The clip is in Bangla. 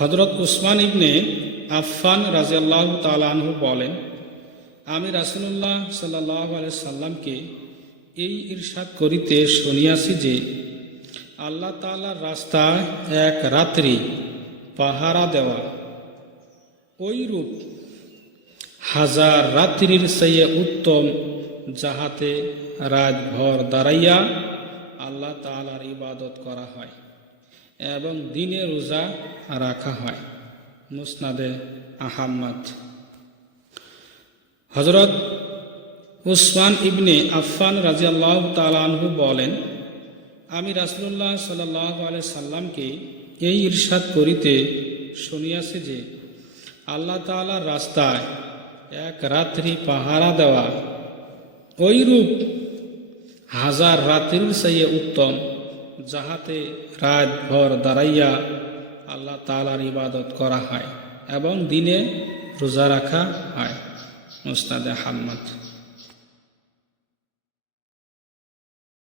হজরত উসমান ইবনে আফফান রাজিয়াল্লাহ তালানহু বলেন, আমি রাসুল্লাহ সাল্লাহ সাল্লামকে এই ইরশাদ করিতে শুনিয়াছি যে, আল্লাহ তালার রাস্তায় এক রাত্রি পাহারা দেওয়া। ওই রূপ হাজার রাত্রির সেই উত্তম যাহাতে রাতভর দাঁড়াইয়া আল্লাহ তালার ইবাদত করা হয়। এবং দিনে রোজা রাখা হয়। মুসনাদে আহাম্মদ হজরত উসমান ইবনে আফফান রাজিয়াল্লাহ তালানহু বলেন, আমি রাসুল্লাহ সাল্লাহ আলাই সাল্লামকে এই ইরশাদ করিতে শুনিয়াছি যে, আল্লাহ তালার রাস্তায় এক রাত্রি পাহারা দেওয়া ওই রূপ হাজার রাত্রির সেই উত্তম যাহাতে রাতভর দাঁড়াইয়া আল্লাহ তালার ইবাদত করা হয় এবং দিনে রোজা রাখা হয়। মোস্তাদে হাম্মদ।